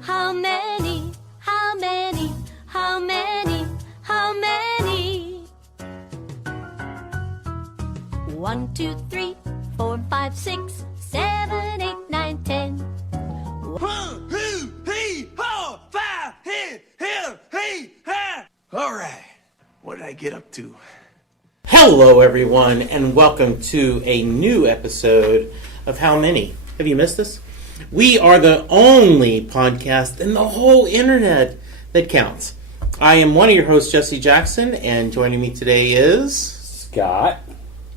How many? How many? How many? How many? 1, 2, 3, 4, 5, 6, 7, 8, 9, 10. All right, what did I get up to? Hello, everyone, and welcome to a new episode of How Many? Have you missed us? We are the only podcast in the whole internet that counts. I am one of your hosts, Jesse Jackson, and joining me today is Scott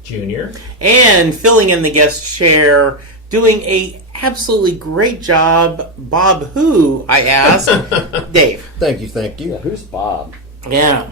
Jr. And filling in the guest chair, doing a absolutely great job, Bob who, I ask, Dave. Thank you. Yeah, who's Bob? Yeah.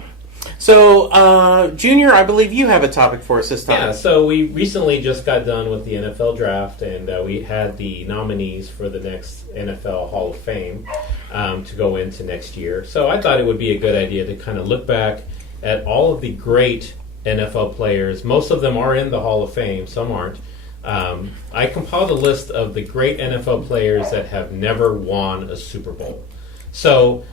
So, Junior, I believe you have a topic for us this time. Yeah, so we recently just got done with the NFL draft, and we had the nominees for the next NFL Hall of Fame to go into next year. So I thought it would be a good idea to kind of look back at all of the great NFL players. Most of them are in the Hall of Fame, some aren't. I compiled a list of the great NFL players that have never won a Super Bowl. So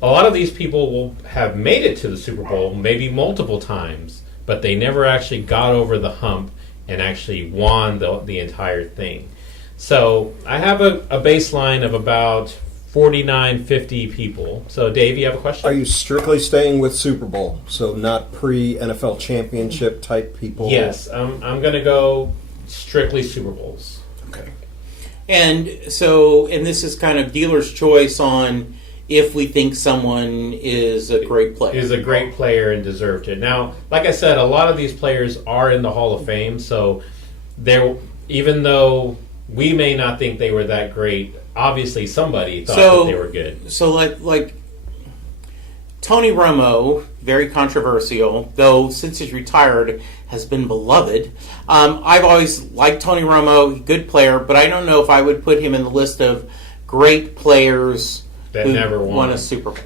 a lot of these people will have made it to the Super Bowl maybe multiple times, but they never actually got over the hump and actually won the entire thing. So I have a baseline of about 49, 50 people. So Dave, you have a question? Are you strictly staying with Super Bowl, so not pre-NFL championship type people? Yes, I'm going to go strictly Super Bowls. Okay. And so, and this is kind of dealer's choice on if we think someone is a great player. Is a great player and deserved it. Now, like I said, a lot of these players are in the Hall of Fame, so even though we may not think they were that great, obviously somebody thought that they were good. So like Tony Romo, very controversial, though since he's retired has been beloved. I've always liked Tony Romo, good player, but I don't know if I would put him in the list of great players that who never won a Super Bowl.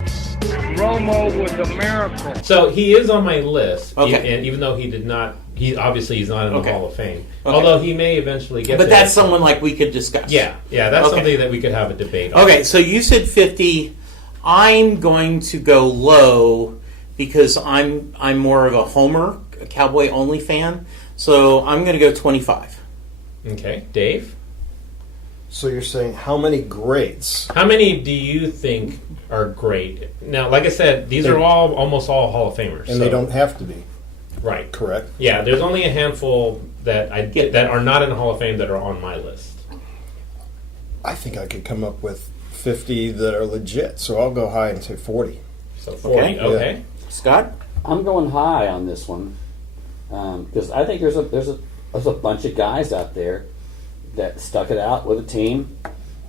Romo was a miracle. So he is on my list, okay. And even though he did not, he's not in the Hall of Fame. Okay. Although he may eventually get But there. that's someone like we could discuss. Yeah, that's something that we could have a debate on. Okay, so you said 50. I'm going to go low because I'm more of a homer, a Cowboy-only fan. So I'm going to go 25. Okay, Dave? So you're saying how many greats? How many do you think are great? Now, like I said, these are almost all Hall of Famers. And they don't have to be. Right. Correct? Yeah, there's only a handful that that are not in the Hall of Fame that are on my list. I think I could come up with 50 that are legit, so I'll go high and say 40. So 40, okay. Yeah. Scott? I'm going high on this one because I think there's a bunch of guys out there that stuck it out with a team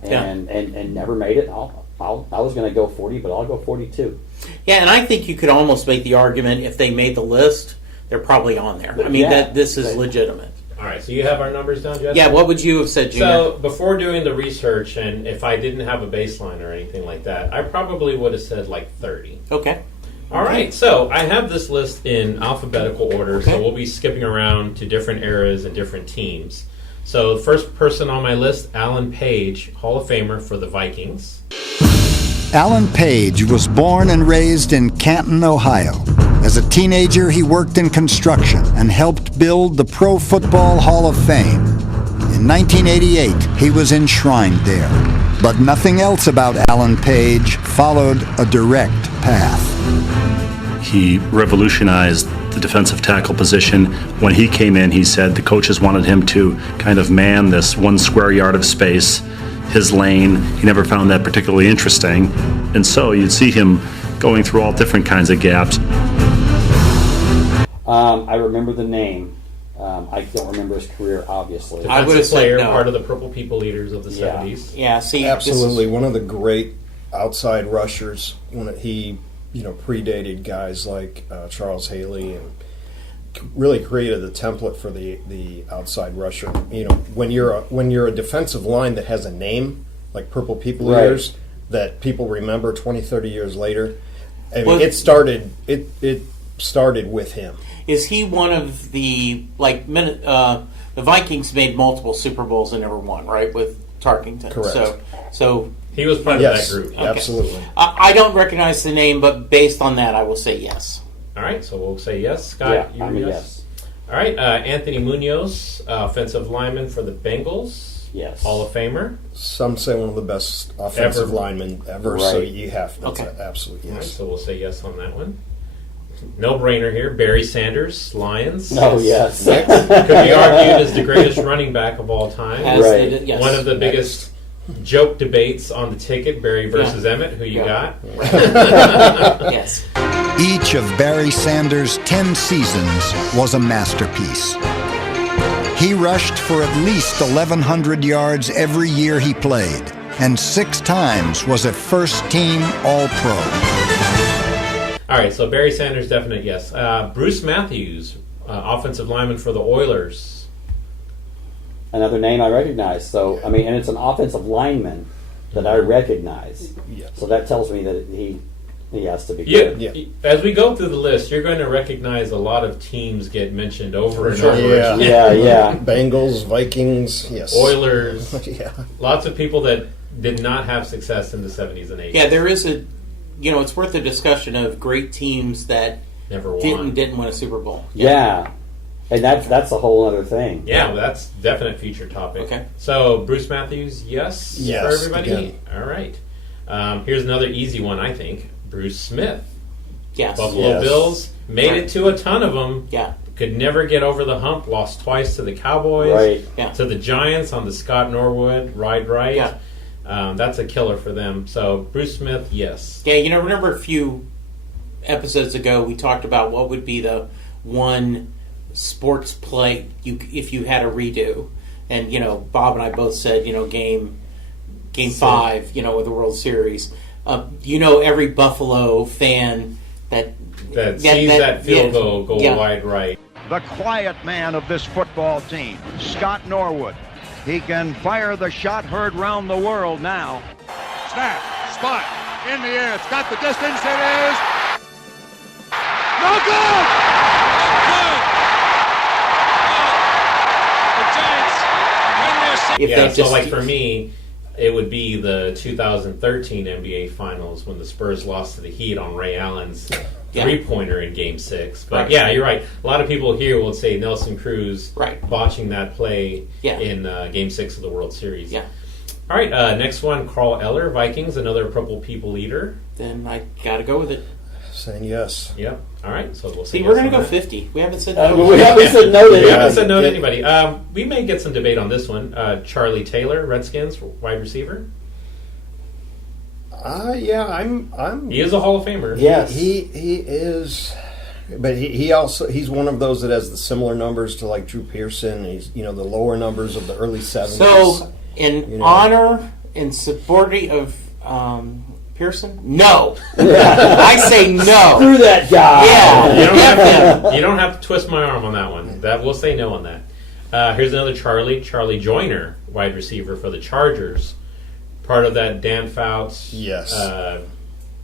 and never made it. I was going to go 40, but I'll go 42. Yeah, and I think you could almost make the argument if they made the list, they're probably on there. I mean, this is legitimate. All right, so you have our numbers down, Jesse? Yeah, what would you have said, Junior? So before doing the research, and if I didn't have a baseline or anything like that, I probably would have said like 30. Okay. All right, so I have this list in alphabetical order, so we'll be skipping around to different eras and different teams. So the first person on my list, Alan Page, Hall of Famer for the Vikings. Alan Page was born and raised in Canton, Ohio. As a teenager, he worked in construction and helped build the Pro Football Hall of Fame. In 1988, he was enshrined there. But nothing else about Alan Page followed a direct path. He revolutionized the defensive tackle position. When he came in, he said the coaches wanted him to kind of man this 1 square yard of space, his lane. He never found that particularly interesting. And so you'd see him going through all different kinds of gaps. I remember the name. I don't remember his career, obviously. I would have player, part of the Purple People Leaders of the 70s. Yeah, see, absolutely one of the great outside rushers. When he, predated guys like Charles Haley and really created the template for the outside rusher. When you're a defensive line that has a name like Purple People Leaders that people remember 20, 30 years later. I mean, it started with him. Is he one of the the Vikings made multiple Super Bowls and never won, right? With Tarkenton. Correct. So He was part Yes, of that group. absolutely. I don't recognize the name, but based on that, I will say yes. All right, so we'll say yes. Scott, Yeah, I'm a yes. All right, Anthony Munoz, offensive lineman for the Bengals. Yes. Hall of Famer. Some say one of the best offensive linemen ever, so Right. you have that's Okay. an absolute All right, yes. so we'll say yes on that one. No brainer here. Barry Sanders, Lions. Oh, yes. Could be argued as the greatest running back of all time. As Right. they did- yes. One of the biggest joke debates on the ticket, Barry versus Emmett. Who you Yeah. got? Yes. Each of Barry Sanders' 10 seasons was a masterpiece. He rushed for at least 1,100 yards every year he played, and 6 times was a first-team All-Pro. All right, so Barry Sanders, definite yes. Bruce Matthews, offensive lineman for the Oilers. Another name I recognize. So, I mean, and it's an offensive lineman that I recognize. Yeah. So that tells me that he has to be Yeah, good. Yeah. as we go through the list, you're going to recognize a lot of teams get mentioned over and over. Yeah. Yeah. Bengals, Vikings, yes. Oilers, Yeah. lots of people that did not have success in the 70s and 80s. Yeah, there is it's worth a discussion of great teams that Never won. didn't win a Super Bowl. Yeah. And that's a whole other thing. Yeah, well, that's definite feature topic. Okay. So Bruce Matthews, yes, Yes, for everybody. again. All right. Here's another easy one, I think. Bruce Smith, Yes. Buffalo Yes. Bills, made it to a ton of them. Yeah. Could never get over the hump. Lost twice to the Cowboys. Right. Yeah. To the Giants on the Scott Norwood ride right. Yeah. That's a killer for them. So Bruce Smith, yes. Yeah, remember a few episodes ago we talked about what would be the one sports play if you had a redo, and Bob and I both said game 5 of the World Series. Every Buffalo fan that Sees that field goal go yeah. wide right. The quiet man of this football team, Scott Norwood. He can fire the shot heard round the world now. Snap, spot, in the air. It's got the distance. It is. No good! Good! The Giants win their second. If Yeah, they so just- like for me, it would be the 2013 NBA Finals when the Spurs lost to the Heat on Ray Allen's three-pointer in Game 6. But Right. yeah, you're right. A lot of people here will say Nelson Cruz Right. botching that play Yeah. in Game 6 of the World Series. Yeah. All right, next one, Carl Eller, Vikings, another Purple People Eater. then I gotta go with it. Saying yes. Yep. All right, so we'll see. See, we're gonna go 50. We haven't said no. We haven't said no to We haven't anybody. said no to anybody. We may get some debate on this one. Charlie Taylor, Redskins, wide receiver. Yeah, I'm. He is a Hall of Famer. Yes. He is, but he's one of those that has the similar numbers to like Drew Pearson. He's the lower numbers of the early 70s. So, in honor and support of Pearson, no. I say no. Screw that guy. Yeah. You don't have to twist my arm on that one. We'll say no on that. Here's another Charlie Joyner, wide receiver for the Chargers. Part of that Dan Fouts, Yes.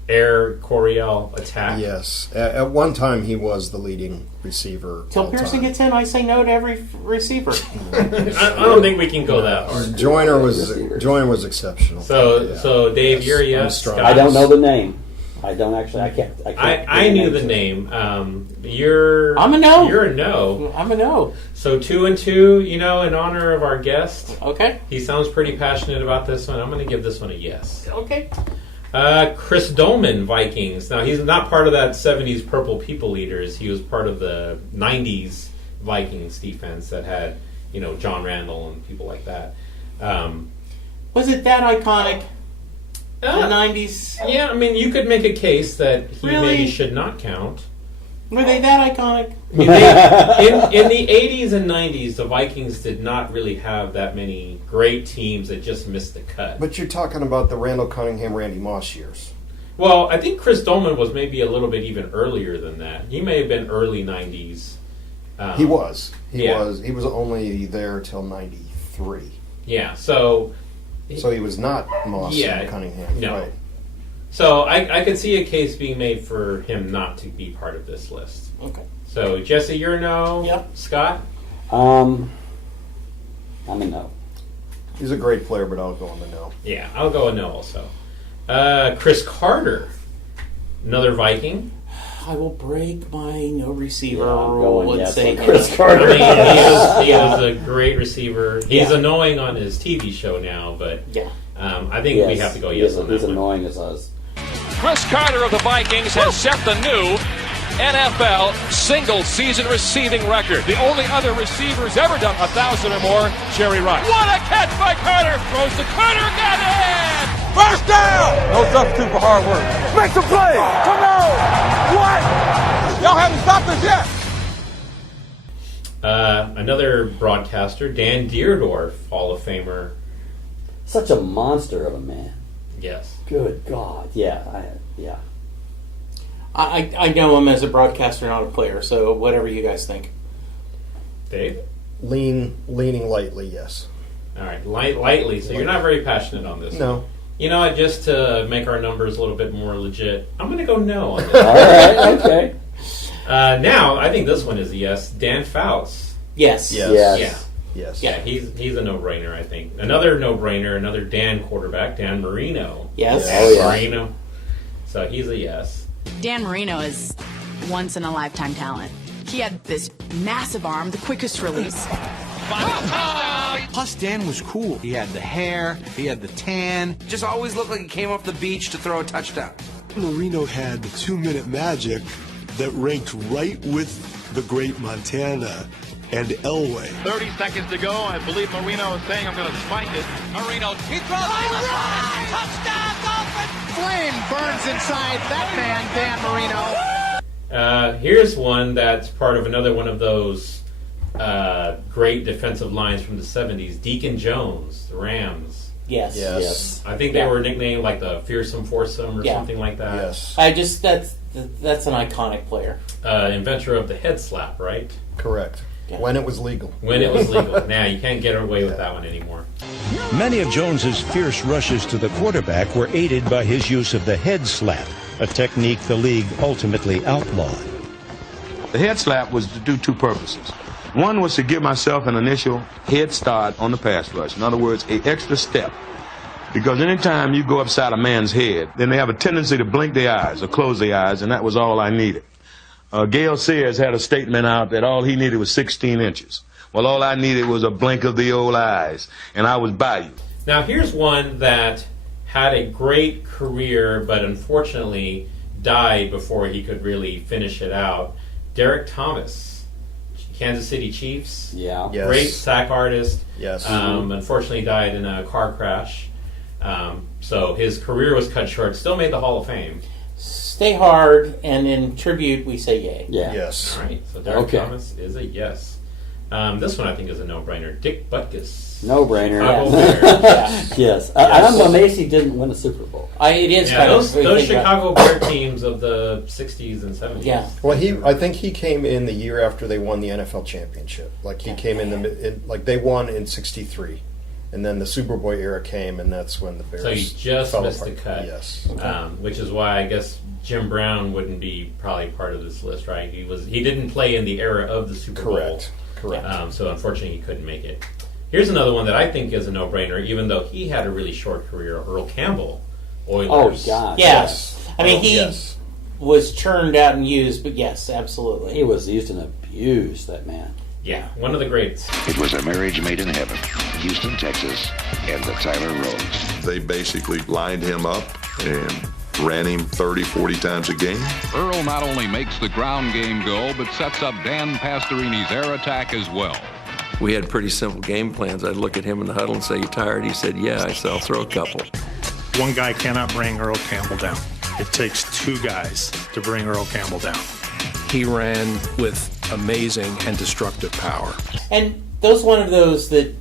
Air Coryell attack. Yes, at one time he was the leading receiver. Till all Pearson time. gets in, I say no to every receiver. I don't think we can go that hard. Joyner was exceptional. So Dave, you're a I'm yes. strong. Scott? I don't know the name. I don't actually. I can't. I knew the name. You're. I'm a no. You're a no. I'm a no. So 2 and 2. In honor of our guest. Okay. He sounds pretty passionate about this one. I'm going to give this one a yes. Okay. Chris Dolman, Vikings. Now, he's not part of that 70s Purple People Eaters. He was part of the 90s Vikings defense that had, John Randall and people like that. Was it that iconic? The 90s? Yeah, I mean, you could make a case that he Really? maybe should not count. Were they that iconic? In the 80s and 90s, the Vikings did not really have that many great teams that just missed the cut. But you're talking about the Randall Cunningham, Randy Moss years. Well, I think Chris Dolman was maybe a little bit even earlier than that. He may have been early 90s. He was. He yeah. was. He was only there till '93. Yeah, so he was not Moss Yeah, and Cunningham. no. Right. So I could see a case being made for him not to be part of this list. Okay. So Jesse, you're a no. Yep. Scott? I'm a no. He's a great player, but I'll go on the no. Yeah, I'll go with no also. Chris Carter, another Viking. I will break my no receiver Yeah, I'm rule going and yes say on Chris Carter. I mean, he was a great receiver. He's annoying on his TV show now, but I think we have to go yes on that He's one. annoying as us. Chris Carter of the Vikings has set the new NFL single-season receiving record. The only other receiver who's ever done 1,000 or more, Jerry Rice. What a catch by Carter! Throws to Carter, got it! First down! No substitute for hard work. Make some plays! Come on! What? Y'all haven't stopped us yet! Another broadcaster, Dan Deerdorf, Hall of Famer. Such a monster of a man. Yes. Good God. Yeah. I know him as a broadcaster, not a player, so whatever you guys think. Dave? Leaning lightly, yes. All right, lightly. So you're not very passionate on this. No. One. You know what? Just to make our numbers a little bit more legit, I'm going to go no on this. All right, okay. Now, I think this one is a yes. Dan Fouts. Yes. Yes. Yeah. Yeah, he's a no-brainer, I think. Another no-brainer, another Dan quarterback, Dan Marino. Yes. Oh, yeah. Marino. So he's a yes. Dan Marino is once-in-a-lifetime talent. He had this massive arm, the quickest release. Plus, Dan was cool. He had the hair, he had the tan. Just always looked like he came off the beach to throw a touchdown. Marino had the 2-minute magic that ranked right with the great Montana and Elway. 30 seconds to go. I believe Marino is saying I'm going to spike it. Marino, he throws touchdown, Dolphins! Flame burns inside that man, Dan Marino. Here's one that's part of another one of those great defensive lines from the 70s. Deacon Jones, the Rams. Yes. I think they were nicknamed like the Fearsome Foursome or something like that. Yes. That's an iconic player. Inventor of the head slap, right? Correct. When it was legal. When it was legal. Now you can't get away with that one anymore. Many of Jones's fierce rushes to the quarterback were aided by his use of the head slap, a technique the league ultimately outlawed. The head slap was to do two purposes. One was to give myself an initial head start on the pass rush. In other words, an extra step. Because anytime you go upside a man's head, then they have a tendency to blink their eyes or close their eyes, and that was all I needed. Gale Sayers had a statement out that all he needed was 16 inches. Well, all I needed was a blink of the old eyes, and I was by you. Now, here's one that had a great career, but unfortunately died before he could really finish it out. Derek Thomas, Kansas City Chiefs. Yeah. Yes. Great sack artist. Yes. Unfortunately died in a car crash. So his career was cut short. Still made the Hall of Fame. Stay hard, and in tribute, we say yay. Yeah. Yes. All right. So Derek Thomas is a yes. This one I think is a no-brainer. Dick Butkus. No-brainer. Chicago Bears. Yes. I'm amazed he didn't win a Super Bowl. It is kind those of Chicago Bear teams of the 60s and 70s. Yeah. Well, I think he came in the year after they won the NFL championship. Like he came in like they won in '63, and then the Super Bowl era came, and that's when the Bears. So he just fell missed apart. the cut. Yes. Which is why I guess Jim Brown wouldn't be probably part of this list, right? He didn't play in the era of the Super Bowl. Correct. So unfortunately he couldn't make it. Here's another one that I think is a no-brainer, even though he had a really short career. Earl Campbell, Oilers. Oh, God. Yes. I mean, he was churned out and used, but yes, absolutely. He was used and abused, that man. Yeah, one of the greats. It was a marriage made in heaven. Houston, Texas, and the Tyler Roads. They basically lined him up and ran him 30, 40 times a game. Earl not only makes the ground game go, but sets up Dan Pastorini's air attack as well. We had pretty simple game plans. I'd look at him in the huddle and say, "You tired?" He said, "Yeah." I said, "I'll throw a couple." One guy cannot bring Earl Campbell down. It takes two guys to bring Earl Campbell down. He ran with amazing and destructive power. And one of those that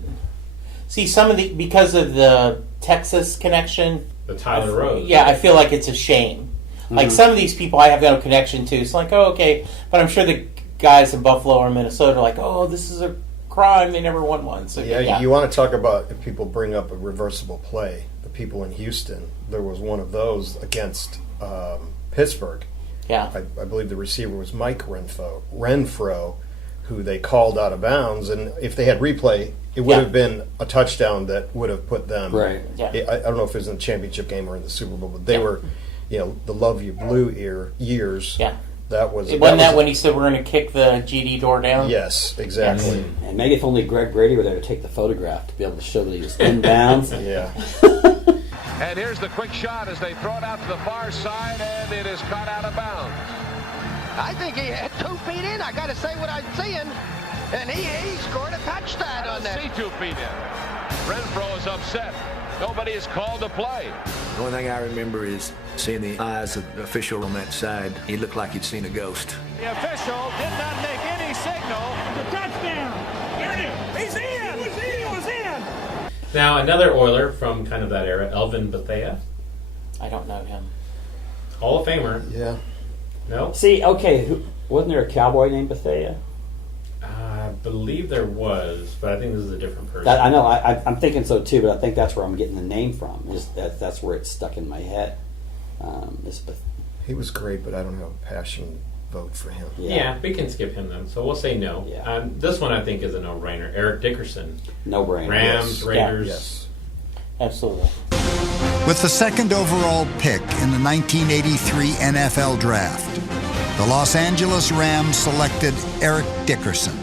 see some of the because of the Texas connection. The Tyler Rose. Yeah, I feel like it's a shame. Like some of these people I have no connection to. It's like, oh, okay, but I'm sure the guys in Buffalo or Minnesota are like, oh, this is a crime. They never won one. So yeah, you want to talk about if people bring up a reversible play. The people in Houston, there was one of those against Pittsburgh. Yeah, I believe the receiver was Mike Renfro, who they called out of bounds, and if they had replay, it would have been a touchdown that would have put them. Right. Yeah. I don't know if it was in the championship game or in the Super Bowl, but they were, the Love You Blue years. Yeah. That was. Wasn't that when he said we're going to kick the GD door down? Yes, exactly. And maybe if only Greg Brady were there to take the photograph to be able to show that he was inbounds. Yeah. And here's the quick shot as they throw it out to the far side, and it is caught out of bounds. I think he had 2 feet in. I got to say what I'm seeing. And he scored a touchdown on that. See 2 feet in. Renfro is upset. Nobody is called to play. The only thing I remember is seeing the eyes of the official on that side. He looked like he'd seen a ghost. The official did not make any signal. It's a touchdown. There it is. He's in. He was in. Now, another Oiler from kind of that era, Elvin Bethea. I don't know him. Hall of Famer. Yeah. No? See, okay, wasn't there a cowboy named Bethea? I believe there was, but I think this is a different person. I know, I'm thinking so too, but I think that's where I'm getting the name from. That's where it's stuck in my head. He was great, but I don't have a passion vote for him. Yeah, we can skip him then. So we'll say no. Yeah. This one I think is a no-brainer. Eric Dickerson. No-brainer. Rams, Yes. Raiders. Yeah. Yes. Absolutely. With the second overall pick in the 1983 NFL Draft, the Los Angeles Rams selected Eric Dickerson.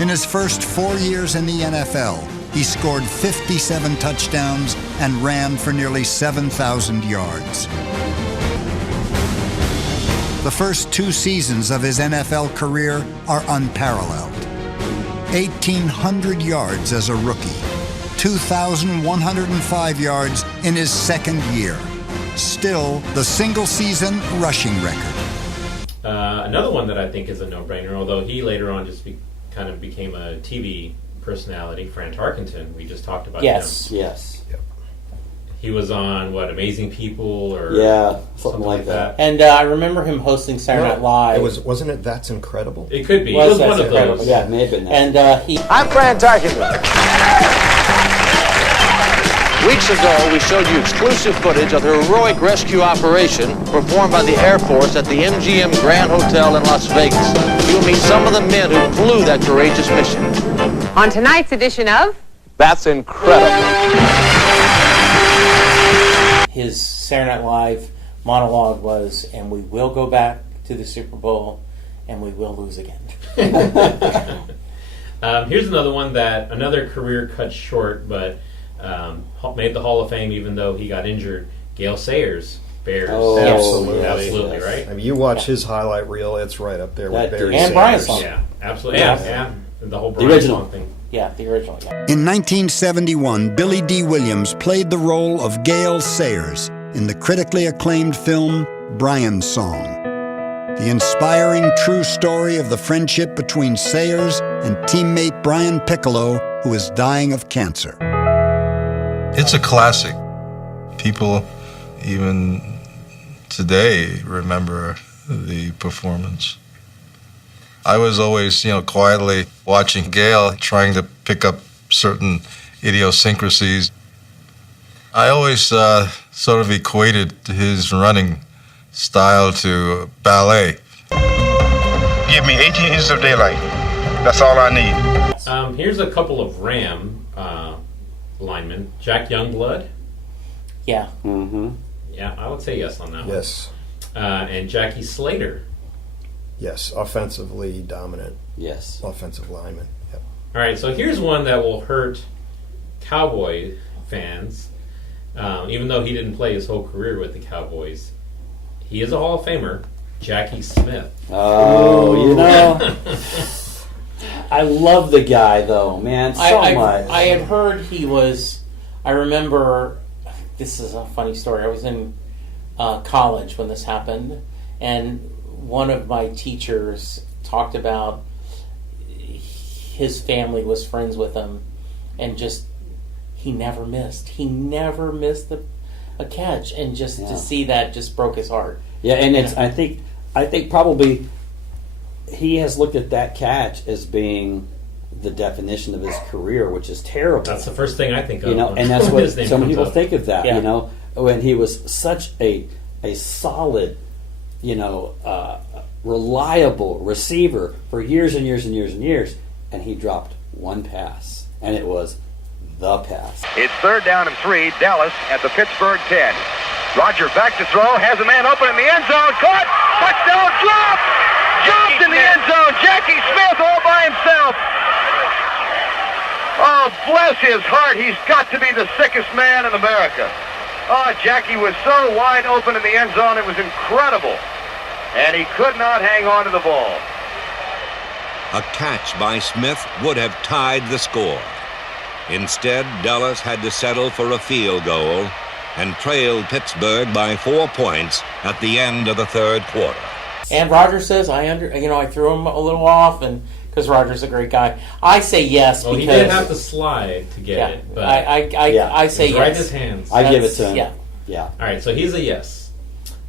In his first 4 years in the NFL, he scored 57 touchdowns and ran for nearly 7,000 yards. The first 2 seasons of his NFL career are unparalleled. 1,800 yards as a rookie, 2,105 yards in his second year. Still the single-season rushing record. Another one that I think is a no-brainer, although he later on just kind of became a TV personality, Fran Tarkenton. We just talked about him. Yes. Yep. He was on, Amazing People or something like that. And I remember him hosting Saturday Night Live. Wasn't it That's Incredible? It could be. It was one of those. Yeah, it may have been that. And I'm Fran Tarkenton. Weeks ago, we showed you exclusive footage of the heroic rescue operation performed by the Air Force at the MGM Grand Hotel in Las Vegas. You'll meet some of the men who flew that courageous mission. On tonight's edition of That's Incredible. his Saturday Night Live monologue was, and we will go back to the Super Bowl, and we will lose again. Here's another one another career cut short, but made the Hall of Fame even though he got injured. Gale Sayers, Bears. Oh, absolutely, right? I mean, you watch his highlight reel; it's right up there with Barry and Brian Sanders. song. Yeah, absolutely. Yeah. The whole The Brian original song thing. Yeah, the original. Yeah. In 1971, Billy D. Williams played the role of Gale Sayers in the critically acclaimed film Brian's Song, the inspiring true story of the friendship between Sayers and teammate Brian Piccolo, who is dying of cancer. It's a classic. People, even today, remember the performance. I was always, quietly watching Gale, trying to pick up certain idiosyncrasies. I always sort of equated his running style to ballet. Give me 18 inches of daylight. That's all I need. Here's a couple of Ram linemen. Jack Youngblood. Yeah. Mm-hmm. Yeah, I would say yes on that one. Yes. And Jackie Slater. Yes, offensively dominant. Yes. Offensive lineman. Yep. All right, so here's one that will hurt Cowboy fans. Even though he didn't play his whole career with the Cowboys, he is a Hall of Famer, Jackie Smith. Oh, I love the guy, though, man, so much. I had heard he was, I remember, this is a funny story, I was in college when this happened, and one of my teachers talked about his family was friends with him, and just, he never missed a catch, and just to see that just broke his heart. Yeah, and it's I think probably he has looked at that catch as being the definition of his career, which is terrible. That's the first thing I think of. And that's what his name so many comes people up. think of that. Yeah. When he was such a solid, reliable receiver for years and years and years and years, and he dropped one pass, and it was the pass. It's 3rd down and 3, Dallas at the Pittsburgh 10. Roger back to throw, has a man open in the end zone, caught, touchdown, dropped in the end zone, Jackie Smith all by himself. Oh, bless his heart, he's got to be the sickest man in America. Oh, Jackie was so wide open in the end zone, it was incredible. And he could not hang on to the ball. A catch by Smith would have tied the score. Instead, Dallas had to settle for a field goal and trailed Pittsburgh by 4 points at the end of the 3rd quarter. And Roger says, I threw him a little off, and because Roger's a great guy. I say yes because... he did have to slide to get it, but... I say yes. Right in his hands. I give it to him. Yeah. All right, so he's a yes.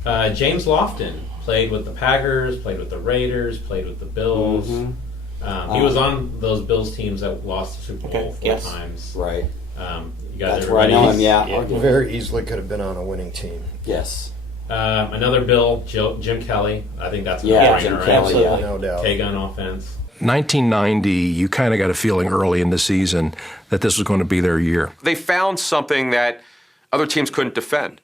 James Lofton played with the Packers, played with the Raiders, played with the Bills. Mm-hmm. He was on those Bills teams that lost the Super Bowl 4 times. Right. You guys That's where I know him, yeah. Very easily could have been on a winning team. Yes. Another Bill, Jim Kelly. I think that's Jim Kelly, no doubt. K-gun offense. 1990, you kind of got a feeling early in the season that this was going to be their year. They found something that other teams couldn't defend.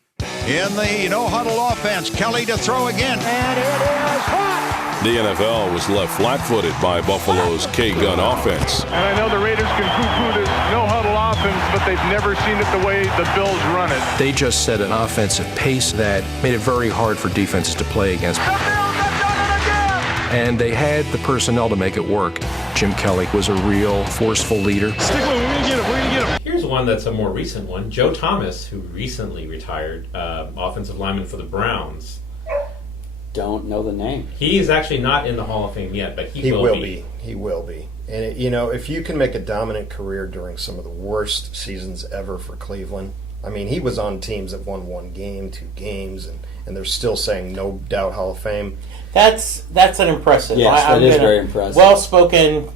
In the no-huddle offense, Kelly to throw again. And it is hot! The NFL was left flat-footed by Buffalo's K-gun offense. And I know the Raiders can poo-poo this no-huddle offense, but they've never seen it the way the Bills run it. They just set an offensive pace that made it very hard for defenses to play against. The Bills have done it again! And they had the personnel to make it work. Jim Kelly was a real forceful leader. Stick with him, we're going to get him, we're going to get him. Here's one that's a more recent one. Joe Thomas, who recently retired, offensive lineman for the Browns. Don't know the name. He's actually not in the Hall of Fame yet, but he will be. He will be. And, if you can make a dominant career during some of the worst seasons ever for Cleveland, I mean, he was on teams that won 1 game, 2 games, and they're still saying no doubt Hall of Fame. That's an impressive. Yes, that is very impressive. Well-spoken.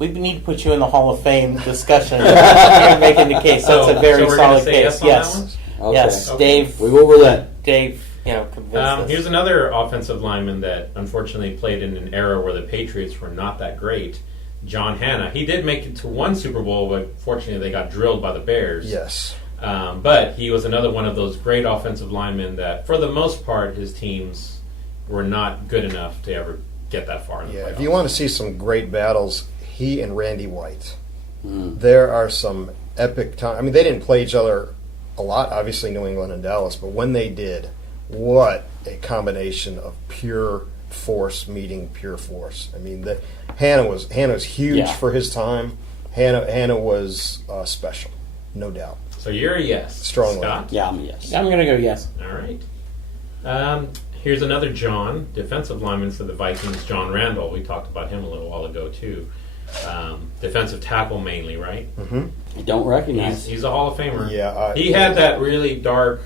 We need to put you in the Hall of Fame discussion. You're making the case. That's a very solid case. Yes. Okay. Yes. Okay. Dave. We will relent. Dave, convinced us. Here's another offensive lineman that unfortunately played in an era where the Patriots were not that great. John Hanna. He did make it to 1 Super Bowl, but fortunately they got drilled by the Bears. Yes. But he was another one of those great offensive linemen that, for the most part, his teams were not good enough to ever get that far in the playoffs. If you want to see some great battles, he and Randy White. There are some epic times. I mean, they didn't play each other a lot, obviously New England and Dallas, but when they did, what a combination of pure force meeting pure force. I mean, Hanna was huge for his time. Hanna was special, no doubt. So you're a yes. Strongly. Scott? Yeah, I'm a yes. I'm going to go yes. All right. Here's another John, defensive lineman for the Vikings, John Randall. We talked about him a little while ago, too. Defensive tackle mainly, right? Mm-hmm. I don't recognize. He's a Hall of Famer. Yeah, he had that really dark,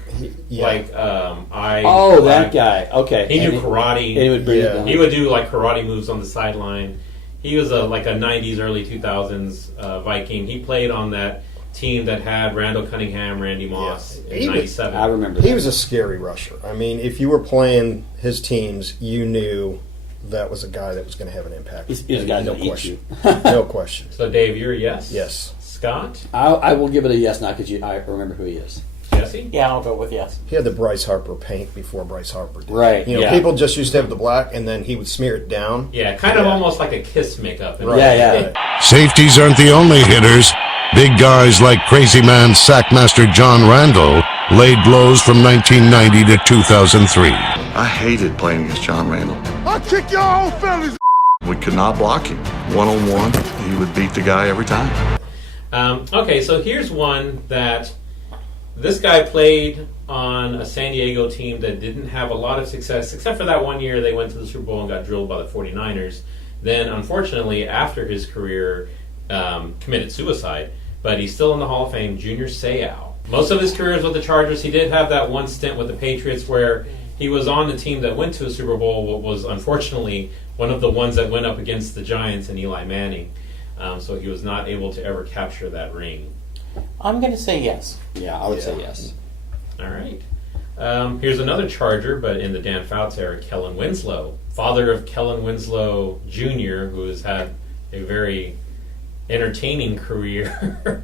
eye. Oh, that guy. Okay. He knew karate. He would bring it down. He would do like karate moves on the sideline. He was a 90s, early 2000s Viking. He played on that team that had Randall Cunningham, Randy Moss in 97. I remember He was a scary rusher. I mean, if you were playing his teams, you knew that was a guy that was going to have an impact. He's a guy no that eats question. you. No question. So, Dave, you're a yes? Yes. Scott? I will give it a yes now because I remember who he is. Jesse? Yeah, I'll go with yes. He had the Bryce Harper paint before Bryce Harper did. Right. People just used to have the black, and then he would smear it down. Yeah, kind of almost like a Kiss makeup. Right. Yeah. Safeties aren't the only hitters. Big guys like crazy man sackmaster John Randall laid blows from 1990 to 2003. I hated playing against John Randall. I'll kick your whole family's. We could not block him. One-on-one, he would beat the guy every time. Okay, so here's one that this guy played on a San Diego team that didn't have a lot of success, except for that one year they went to the Super Bowl and got drilled by the 49ers. Then, unfortunately, after his career, committed suicide, but he's still in the Hall of Fame, Junior Seau. Most of his career is with the Chargers. He did have that one stint with the Patriots where he was on the team that went to a Super Bowl, but was unfortunately one of the ones that went up against the Giants and Eli Manning. So he was not able to ever capture that ring. I'm going to say yes. Yeah, I would say yes. All right. Here's another Charger, but in the Dan Fouts era, Kellen Winslow, father of Kellen Winslow Jr., who has had a very entertaining career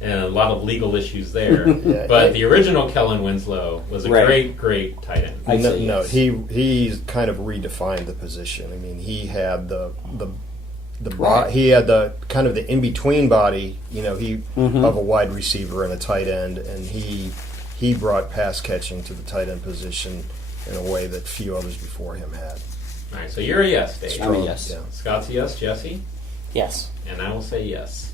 and a lot of legal issues there. But the original Kellen Winslow was a great tight end. He's kind of redefined the position. I mean, he had he had the kind of the in between body, of a wide receiver and a tight end, and he brought pass catching to the tight end position in a way that few others before him had. All right, so you're a yes, Dave. I'm a yes. Yeah. Scott's a yes. Jesse? Yes. And I will say yes.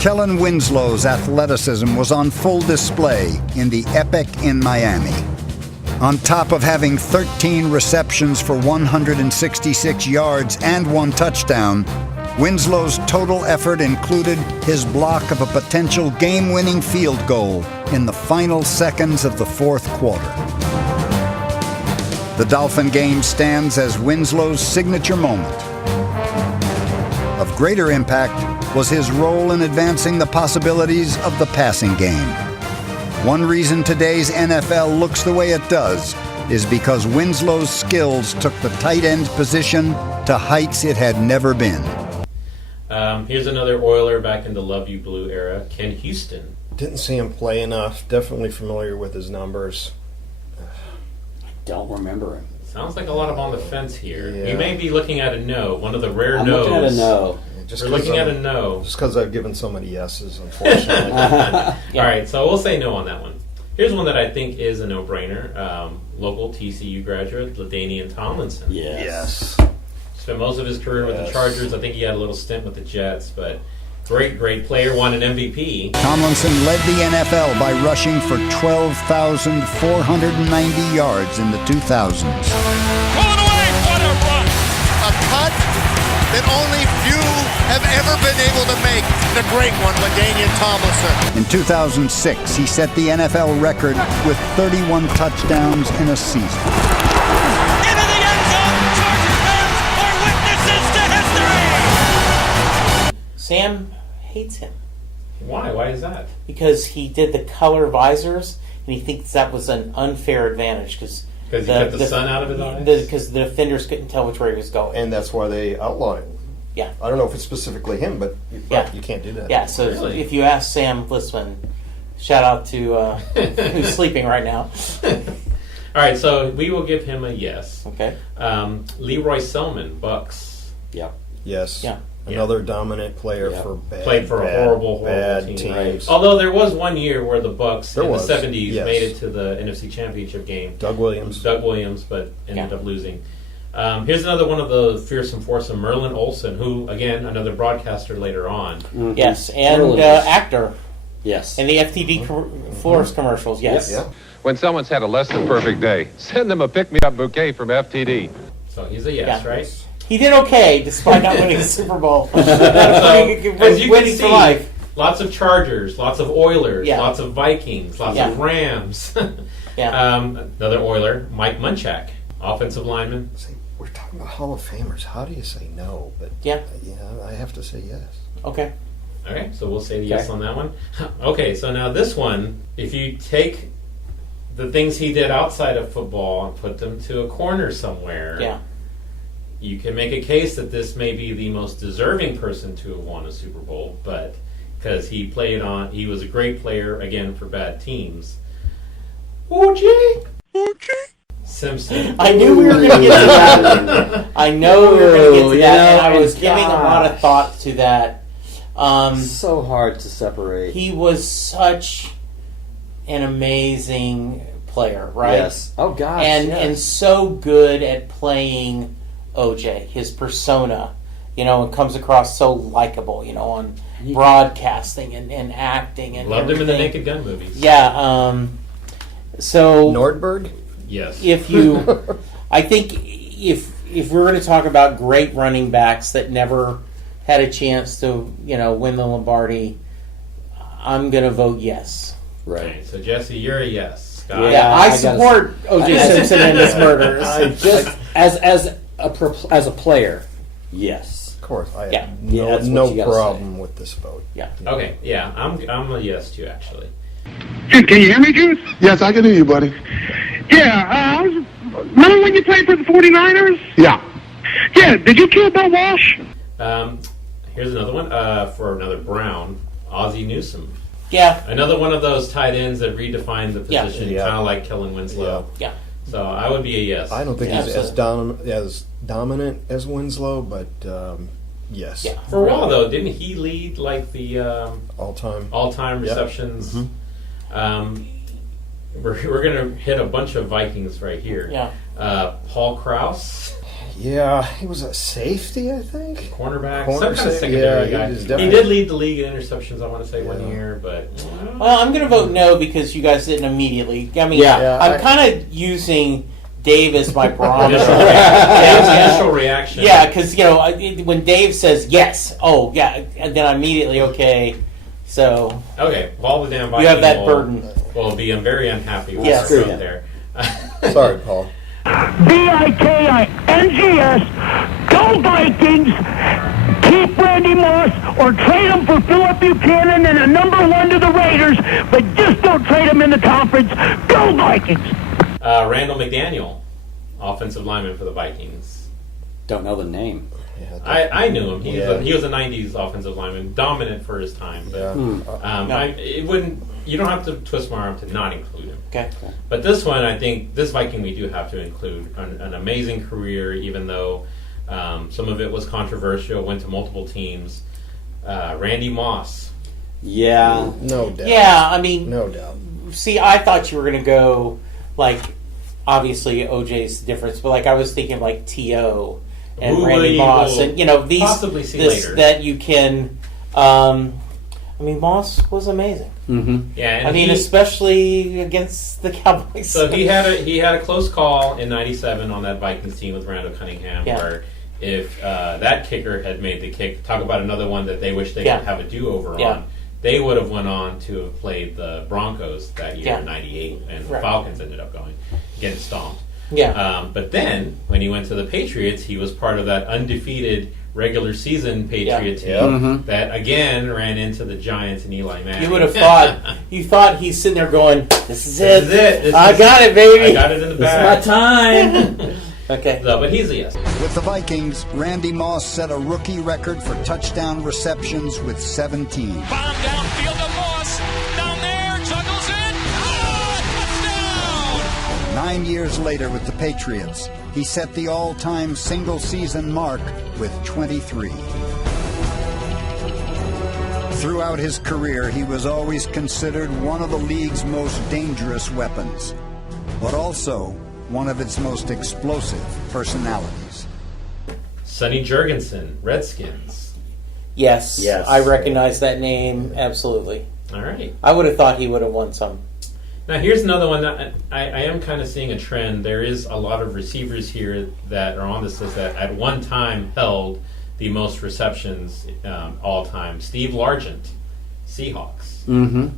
Kellen Winslow's athleticism was on full display in the Epic in Miami. On top of having 13 receptions for 166 yards and 1 touchdown, Winslow's total effort included his block of a potential game-winning field goal in the final seconds of the fourth quarter. The Dolphin game stands as Winslow's signature moment. Of greater impact was his role in advancing the possibilities of the passing game. One reason today's NFL looks the way it does is because Winslow's skills took the tight end position to heights it had never been. Here's another Oiler back in the Love You Blue era, Ken Houston. Didn't see him play enough. Definitely familiar with his numbers. Don't remember him. Sounds like a lot of on the fence here. You may be looking at a no, one of the rare I'm no's. looking at a no. We're looking at a no. Just because I've given so many yeses, unfortunately. All right, so we'll say no on that one. Here's one that I think is a no-brainer. Local TCU graduate, LaDainian Tomlinson. Yes. Spent most of his career with the Chargers. I think he had a little stint with the Jets, but great player, won an MVP. Tomlinson led the NFL by rushing for 12,490 yards in the 2000s. Pulling away, what a run! A cut that only few have ever been able to make. The great one, LaDainian Tomlinson. In 2006, he set the NFL record with 31 touchdowns in a season. Into the end zone! Chargers fans are witnesses to history! Sam hates him. Why? Why is that? Because he did the color visors, and he thinks that was an unfair advantage because he kept the sun out of his eyes? Because the defenders couldn't tell which way he was going. And that's why they outlawed it. Yeah. I don't know if it's specifically him, but you can't do that. Yeah, so if you ask Sam Lissman, shout out to who's sleeping right now. All right, so we will give him a yes. Okay. Leroy Selman, Bucks. Yep. Yes. Yeah. Another dominant player for a horrible team. teams. Right. Although there was one year where the Bucks in the 70s yes. made it to the NFC Championship game. Doug Williams, but ended up losing. Here's another one of the fearsome foursome, Merlin Olsen, who, again, another broadcaster later on. Mm-hmm. Yes, and actor. Yes. And the FTD Force commercials, yes. Yep. When someone's had a less than perfect day, send them a pick-me-up bouquet from FTD. So he's a yes, right? He did okay, despite not winning the Super Bowl. So, as you can see, for life. Lots of Chargers, lots of Oilers, Yeah. lots of Vikings, lots of Rams. Another Oiler, Mike Munchak, offensive lineman. See, we're talking about Hall of Famers. How do you say no? But I have to say yes. Okay. Okay, so we'll say yes on that one. Okay, so now this one, if you take the things he did outside of football and put them to a corner somewhere, you can make a case that this may be the most deserving person to have won a Super Bowl, but because he was a great player, again, for bad teams. OJ Simpson. I knew we were going to get to that. I know we were going to get to that, and I was giving a lot of thought to that. So hard to separate. He was such an amazing player, right? Yes. Oh, gosh. And so good at playing OJ, his persona, and comes across so likable, on broadcasting and acting and loved everything. him in the Naked Gun movies. Yeah. So Nordberg? Yes. I think if we're going to talk about great running backs that never had a chance to, win the Lombardi, I'm going to vote yes. Right. Okay, so Jesse, you're a yes. Scott? Yeah, I support O.J. Simpson and his murders. Just as a player, yes. Of course, I have no problem with this vote. Yeah. Okay. Yeah, I'm a yes too, actually. Can you hear me, Juice? Yes, I can hear you, buddy. Yeah, remember when you played for the 49ers? Yeah. Yeah, did you kill Bill Walsh? Here's another one for another Brown, Ozzie Newsome. Yeah. Another one of those tight ends that redefined the position, Yeah. kind of like Kellen Winslow. Yeah. So I would be a yes. I don't think he's as dominant as Winslow, but yes. Yeah. For a while though, didn't he lead like the all-time receptions? Yep. Mm-hmm. We're gonna hit a bunch of Vikings right here. Yeah. Paul Krause. Yeah, he was a safety, I think. Cornerback, some kind of secondary guy. He did lead the league in interceptions, I want to say, 1 year, but... Well, I'm going to vote no because you guys didn't immediately. I mean, I'm kind of using Dave as my barometer. Dave's initial reaction. Yeah, because, when Dave says yes, and then I'm immediately okay. So... Okay, all the damn Vikings. You have that burden. Will be very unhappy with our vote there. Sorry, Paul. VIKINGS, go Vikings, keep Randy Moss or trade him for Philip Buchanan and a number 1 to the Raiders, but just don't trade him in the conference. Go Vikings! Randall McDaniel, offensive lineman for the Vikings. Don't know the name. I knew him. He was a 90s offensive lineman, dominant for his time. But, you don't have to twist my arm to not include him. Okay. But this one, I think, this Viking we do have to include. An amazing career, even though some of it was controversial, went to multiple teams. Randy Moss. Yeah. No doubt. Yeah, I mean... No doubt. See, I thought you were going to go, obviously OJ's the difference, but, I was thinking, T.O. and Randy Moss. And, these... Possibly see later. That you can... Moss was amazing. Mm-hmm. Yeah, especially against the Cowboys. So he had a close call in '97 on that Vikings team with Randall Cunningham, where if that kicker had made the kick, talk about another one that they wish they could have a do-over on, they would have went on to have played the Broncos that year in '98, and the Falcons ended up getting stomped. Yeah. But then when he went to the Patriots, he was part of that undefeated regular season Patriot team that again ran into the Giants and Eli Manning. You would have thought he's sitting there going, "This is it. I I got it, baby. I got it in the bag. This is my time." Okay. So, but he's a yes. With the Vikings, Randy Moss set a rookie record for touchdown receptions with 17. Bomb downfield to Moss. Down there, juggles it. Touchdown! 9 years later with the Patriots, he set the all-time single-season mark with 23. Throughout his career, he was always considered one of the league's most dangerous weapons, but also one of its most explosive personalities. Sonny Jurgensen, Redskins. Yes, I recognize that name, absolutely. All right. I would have thought he would have won some. Now here's another one that I am kind of seeing a trend. There is a lot of receivers here that are on this list that at one time held the most receptions all time. Steve Largent, Seahawks. Mm-hmm.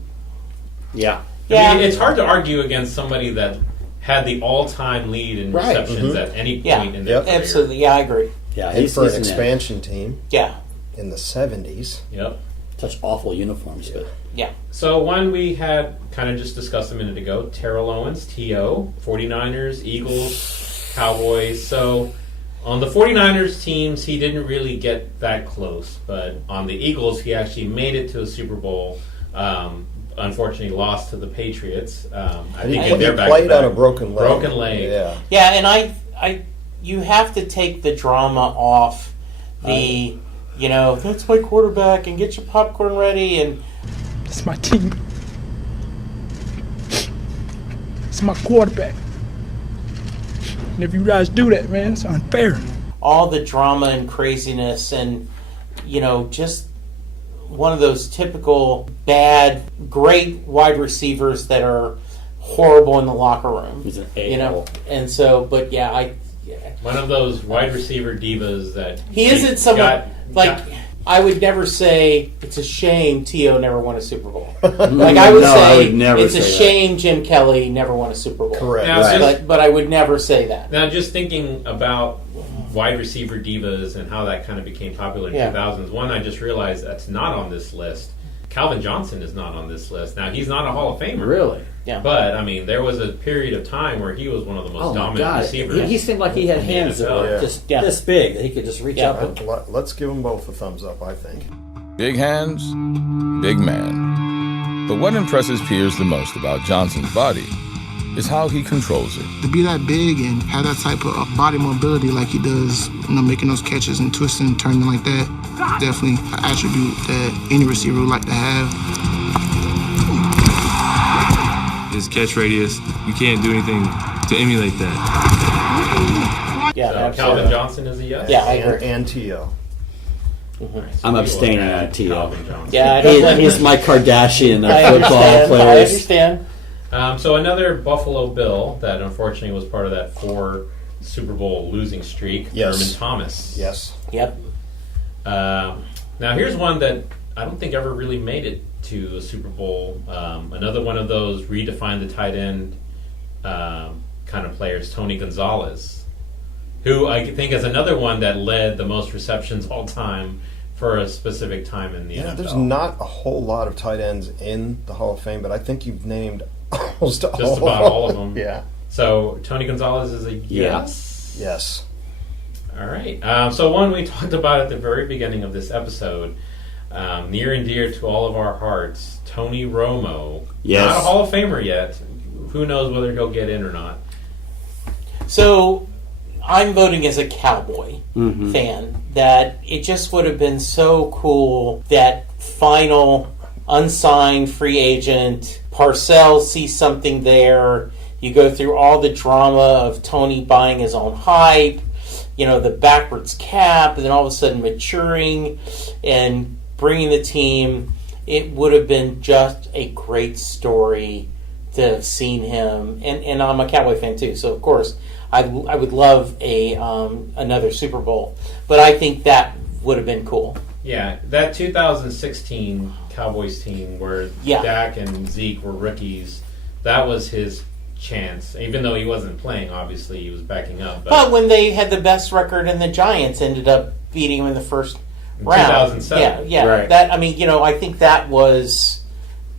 Yeah. I mean, it's hard to argue against somebody that had the all-time lead in receptions at any point in their career. Absolutely. Yeah, I agree. Yeah, and for an expansion team. Yeah. In the 70s. Yep. Such awful uniforms, but yeah. So one we had kind of just discussed a minute ago, Terrell Owens, T.O., 49ers, Eagles, Cowboys. So on the 49ers teams, he didn't really get that close, but on the Eagles, he actually made it to a Super Bowl. Unfortunately, lost to the Patriots. I think he played on a broken leg. Broken leg. Yeah, and you have to take the drama off the, that's my quarterback, and get your popcorn ready, and it's my team. It's my quarterback. And if you guys do that, man, it's unfair. All the drama and craziness and, just one of those typical bad, great wide receivers that are horrible in the locker room. He's an a-hole. And so, but one of those wide receiver divas that he isn't someone I would never say it's a shame T.O. never won a Super Bowl. I would say it's a shame Jim Kelly never won a Super Bowl. Correct. Now, but I would never say that. Now, just thinking about wide receiver divas and how that kind of became popular in the 2000s, one I just realized that's not on this list Calvin Johnson is not on this list. Now, he's not a Hall of Famer. Really? Yeah. But, I mean, there was a period of time where he was one of the most dominant receivers. He seemed like he had hands that were just this big that he could just reach up and... Let's give them both a thumbs up, I think. Big hands, big man. But what impresses peers the most about Johnson's body is how he controls it. To be that big and have that type of body mobility like he does, making those catches and twisting and turning like that, definitely an attribute that any receiver would like to have. His catch radius, you can't do anything to emulate that. Yeah, so Calvin Johnson is a yes? Yeah, I agree. And T.O. I'm abstaining on T.O. Yeah, he's my Kardashian of football players. I understand. So another Buffalo Bill that unfortunately was part of that 4 Super Bowl losing streak, Thurman Thomas. Yes. Yep. Now here's one that I don't think ever really made it to a Super Bowl. Another one of those redefine the tight end kind of players, Tony Gonzalez, who I think is another one that led the most receptions all time for a specific time in the NFL. There's not a whole lot of tight ends in the Hall of Fame, but I think you've named almost all of them. Yeah. So Tony Gonzalez is a yes. Yes. All right. So one we talked about at the very beginning of this episode, near and dear to all of our hearts, Tony Romo. Yes. Not a Hall of Famer yet. Who knows whether he'll get in or not. So I'm voting as a Cowboy fan that it just would have been so cool that final unsigned free agent Parcells sees something there. You go through all the drama of Tony buying his own hype, the backwards cap, and then all of a sudden maturing and bringing the team. It would have been just a great story to have seen him. And I'm a Cowboy fan too, so of course I would love another Super Bowl. But I think that would have been cool. Yeah, that 2016 Cowboys team where Dak and Zeke were rookies, that was his chance. Even though he wasn't playing, obviously he was backing up. But when they had the best record and the Giants ended up beating him in the first round. 2007. Yeah. Right. That I think that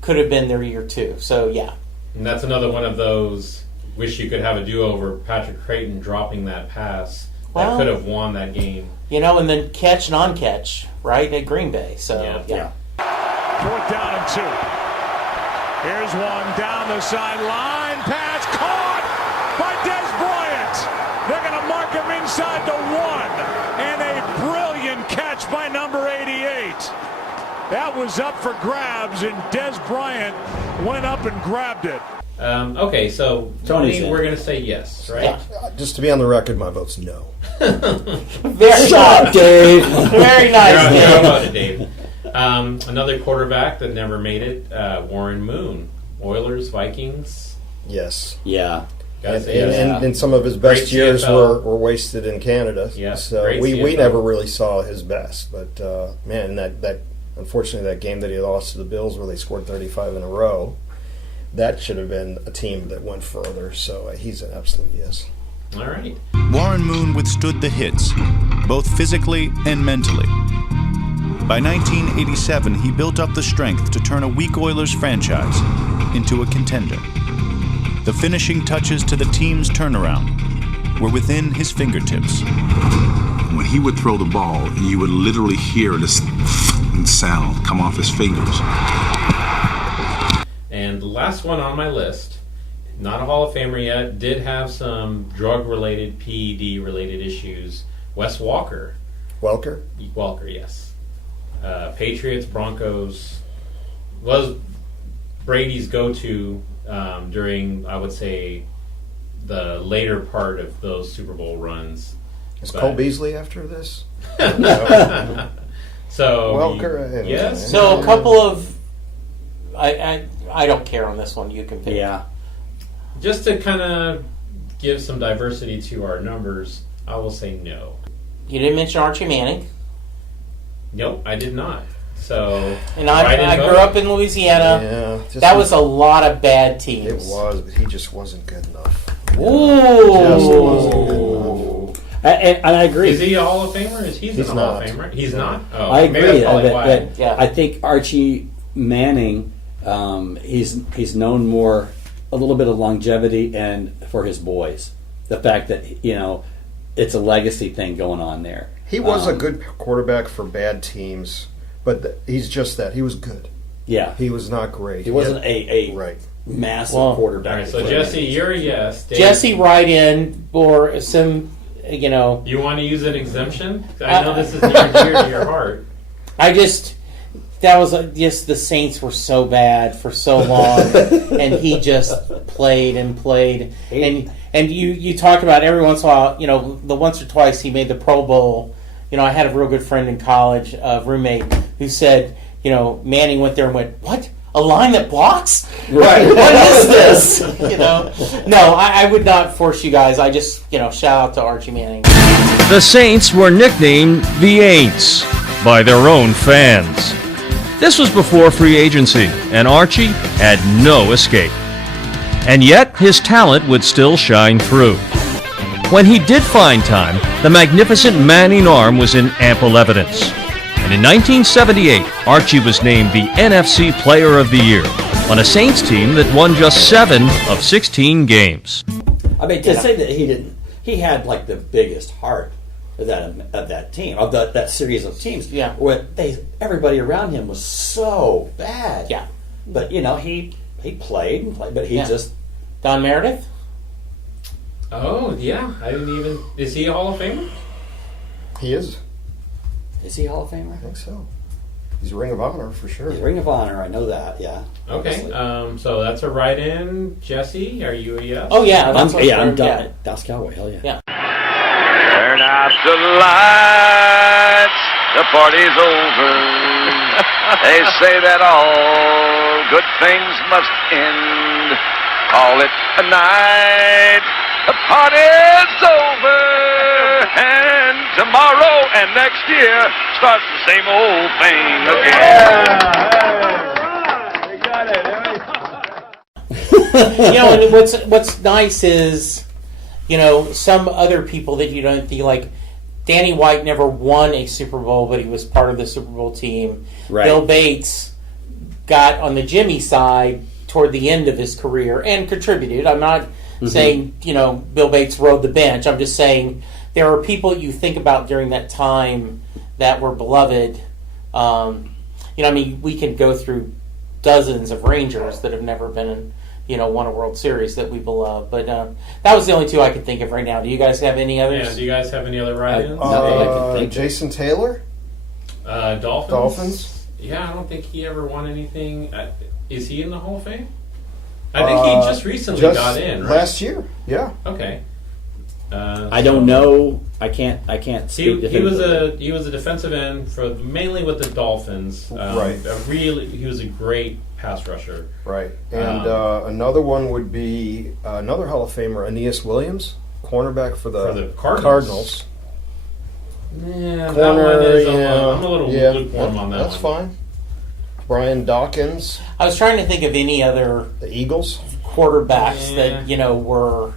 could have been their year too. So yeah. And that's another one of those wish you could have a do-over. Patrick Creighton dropping that pass that could have won that game. And then catch non-catch, right, at Green Bay. So yeah. 4th down and 2. Here's one down the sideline. Pass caught by Des Bryant. They're going to mark him inside the 1. And a brilliant catch by number 88. That was up for grabs, and Des Bryant went up and grabbed it. Okay, so Tony, we're going to say yes, right? Yeah. Just to be on the record, my vote's no. Very nice, Dave. Very nice, Dave. How about it, Dave? Another quarterback that never made it, Warren Moon. Oilers, Vikings. Yes. Yeah. And some of his best years were wasted in Canada. Yeah, so we never really saw his best. But man, that unfortunately that game that he lost to the Bills where they scored 35 in a row, that should have been a team that went further. So he's an absolute yes. All right. Warren Moon withstood the hits, both physically and mentally. By 1987, he built up the strength to turn a weak Oilers franchise into a contender. The finishing touches to the team's turnaround were within his fingertips. When he would throw the ball, you would literally hear this sound come off his fingers. And the last one on my list, not a Hall of Famer yet, did have some drug-related, PED-related issues. Wes Welker. Welker? Welker, yes. Patriots, Broncos, was Brady's go-to during, I would say, the later part of those Super Bowl runs. Is Cole Beasley after this? So Welker, yes. So a couple of, I don't care on this one. You can pick. Yeah. Just to kind of give some diversity to our numbers, I will say no. You didn't mention Archie Manning. Nope, I did not. So, and I grew up in Louisiana. Yeah, that was a lot of bad teams. It was, but he just wasn't good enough. Ooh. Just wasn't good enough. And I agree. Is he a Hall of Famer? He's not a Hall of Famer. He's not. Oh, I agree. I I think Archie Manning, he's known more a little bit of longevity and for his boys. The fact that it's a legacy thing going on there. He was a good quarterback for bad teams, but he's just that. He was good. Yeah, he was not great. He wasn't a right. massive quarterback. All right, so Jesse, you're a yes. Dave, Jesse, write in or some, You want to use an exemption? I know this is near and dear to your heart. Just the Saints were so bad for so long, and he just played and played. And you talk about every once in a while, the once or twice he made the Pro Bowl. I had a real good friend in college, a roommate, who said, Manning went there and went, "What? A line that blocks? Right. What is this?" No, I would not force you guys. I just, shout out to Archie Manning. The Saints were nicknamed the Aints by their own fans. This was before free agency, and Archie had no escape. And yet, his talent would still shine through. When he did find time, the magnificent Manning arm was in ample evidence. And in 1978, Archie was named the NFC Player of the Year on a Saints team that won just 7 of 16 games. I mean, to say that he had like the biggest heart of that team, of that series of teams. Yeah. Where everybody around him was so bad. Yeah. But he played, but he just... Don Meredith? Oh, yeah. I didn't even... Is he a Hall of Famer? He is. Is he a Hall of Famer? I think so. He's a Ring of Honor for sure. He's a Ring of Honor, I know that, yeah. Okay, so that's a write-in. Jesse, are you a yes? Oh, yeah. I'm done. Yeah. Das Cowboy, hell yeah. Turn out the lights, the party's over. They say that all good things must end. Call it a night, the party's over. And tomorrow and next year starts the same old thing again. And what's nice is, some other people that you don't think, like Danny White never won a Super Bowl, but he was part of the Super Bowl team. Right. Bill Bates got on the Jimmy side toward the end of his career and contributed. I'm not saying, Bill Bates rode the bench. I'm just saying there are people you think about during that time that were beloved. We can go through dozens of Rangers that have never been won a World Series that we beloved. But that was the only two I could think of right now. Do you guys have any others? Yeah, do you guys have any other write-ins? Jason Taylor? Dolphins? Yeah, I don't think he ever won anything. Is he in the Hall of Fame? I think he just recently got in, right? Last year, yeah. Okay. I don't know. I can't speak. He was a defensive end for mainly with the Dolphins. Right. He was a great pass rusher. Right. And another one would be another Hall of Famer, Aeneas Williams, cornerback for the Cardinals. Yeah, that one is. I'm a little lukewarm on that one. That's fine. Brian Dawkins. I was trying to think of any other the Eagles quarterbacks that were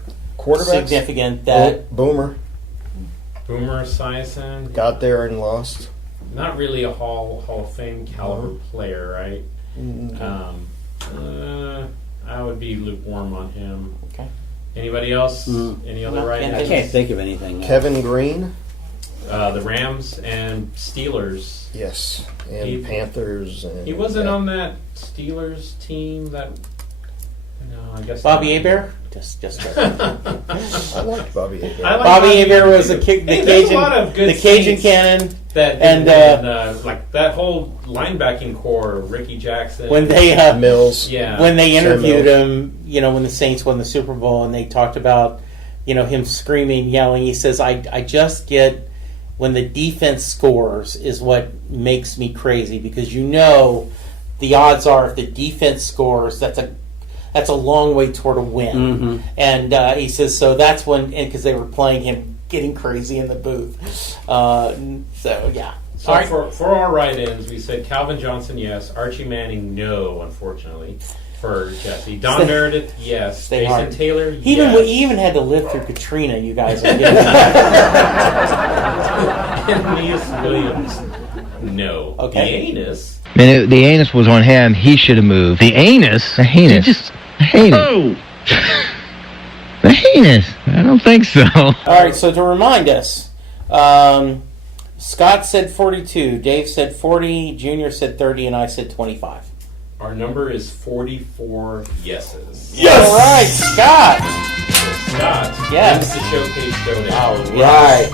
significant. That Boomer Esiason got there and lost. Not really a Hall of Fame caliber player, right? I would be lukewarm on him. Okay. Anybody else? Any other writings? I can't think of anything. Kevin Green. The Rams and Steelers. Yes, and Panthers. And, he wasn't on that Steelers team that... No, I guess Bobby Hebert? Just I liked Bobby Hebert. Bobby Hebert was the Cajun cannon. Like that whole linebacking core, Ricky Jackson. When they Mills. Yeah. When they interviewed him, when the Saints won the Super Bowl and they talked about, him screaming, yelling, he says, I just get... when the defense scores is what makes me crazy, because the odds are if the defense scores, that's a long way toward a win. And he says, so that's when, because they were playing him getting crazy in the booth. So, yeah. So right. For our write-ins, we said Calvin Johnson, yes. Archie Manning, no, unfortunately, for Jesse. Don Meredith, yes. Jason Taylor, yes. He even had to live through Katrina, you guys are getting Aeneas Williams, no. Okay. The Anus, Man, the anus was on him. He should have moved. The anus? The heinous. The heinous. Oh! The heinous. I don't think so. All right, so to remind us, Scott said 42, Dave said 40, Junior said 30, and I said 25. Our number is 44 yeses. Yes! All right, Scott. Scott. Yes. The showcase showdown. All right.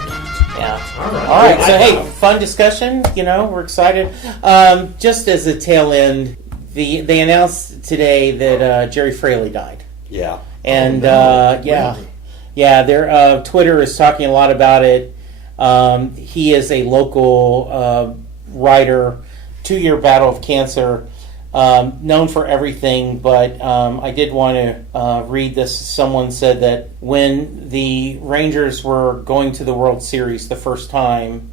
Yeah. All right. So hey, fun discussion. We're excited. Just as a tail end, they announced today that Jerry Fraley died. Yeah. And their Twitter is talking a lot about it. He is a local writer, 2-year battle of cancer. Known for everything, but I did want to read this. Someone said that when the Rangers were going to the World Series the first time,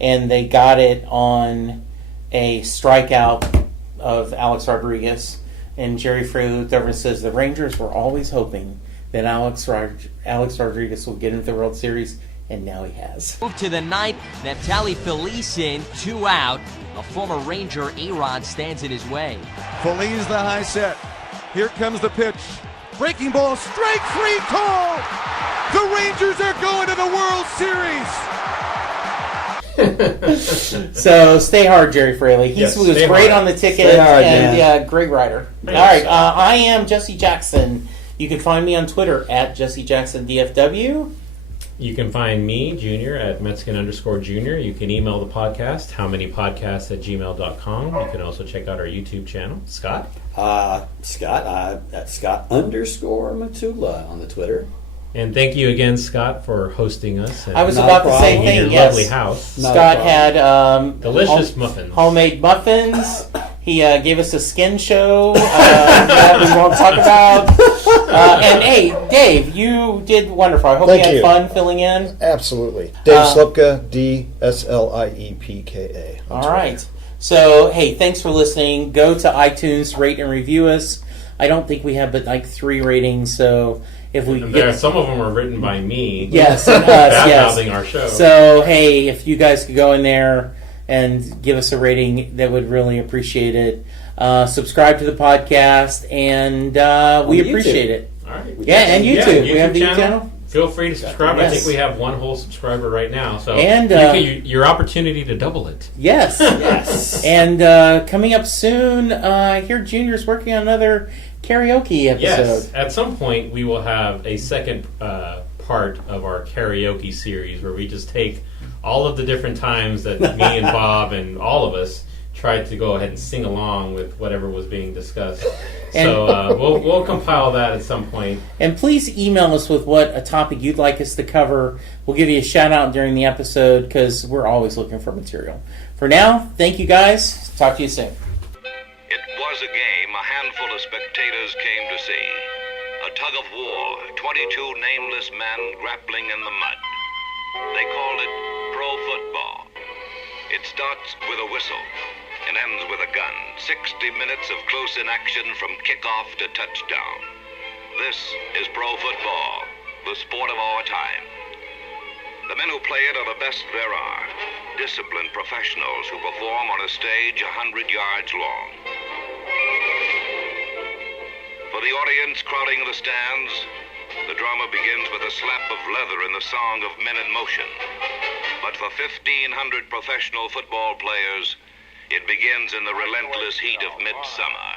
and they got it on a strikeout of Alex Rodriguez, and Jerry Fraley looked over and says the Rangers were always hoping that Alex Rodriguez will get into the World Series, and now he has. Move to the ninth, Neftali Felice in, 2 out. A former Ranger, A-Rod, stands in his way. Felice the high set. Here comes the pitch. Breaking ball, strike 3 call! The Rangers are going to the World Series! So stay hard, Jerry Fraley. He was great on the ticket and great writer. All right, I am Jesse Jackson. You can find me on Twitter at JesseJacksonDFW. You can find me, Junior, at Mexican_Junior. You can email the podcast, howmanypodcasts@gmail.com. You can also check out our YouTube channel. Scott? Scott, at Scott_Matula on the Twitter. And thank you again, Scott, for hosting us. I was about to say thank you. Lovely house. Scott had delicious muffins. Homemade muffins. He gave us a skin show that we won't talk about. And hey, Dave, you did wonderful. I hope you had fun filling in. Absolutely. Dave Slipka, DSLIEPKA. All right. So, hey, thanks for listening. Go to iTunes, rate and review us. I don't think we have but like 3 ratings, so if we some of them are written by me. Yes, and us, yes. Our show. So, hey, if you guys could go in there and give us a rating, that would really appreciate it. Subscribe to the podcast, and we appreciate it. All right. And YouTube. We have the YouTube channel. Feel free to subscribe. Yes. I think we have 1 whole subscriber right now. So and your opportunity to double it. Yes. Yes. And coming up soon, I hear Junior's working on another karaoke episode. Yes. At some point, we will have a second part of our karaoke series where we just take all of the different times that me and Bob and all of us tried to go ahead and sing along with whatever was being discussed. So we'll compile that at some point. And please email us with what a topic you'd like us to cover. We'll give you a shout out during the episode because we're always looking for material. For now, thank you guys. Talk to you soon. It was a game a handful of spectators came to see. A tug of war, 22 nameless men grappling in the mud. They called it pro football. It starts with a whistle and ends with a gun. 60 minutes of close-in action from kickoff to touchdown. This is pro football, the sport of our time. The men who play it are the best there are, disciplined professionals who perform on a stage 100 yards long. For the audience crowding the stands, the drama begins with a slap of leather in the song of Men in Motion. But for 1,500 professional football players, it begins in the relentless heat of midsummer.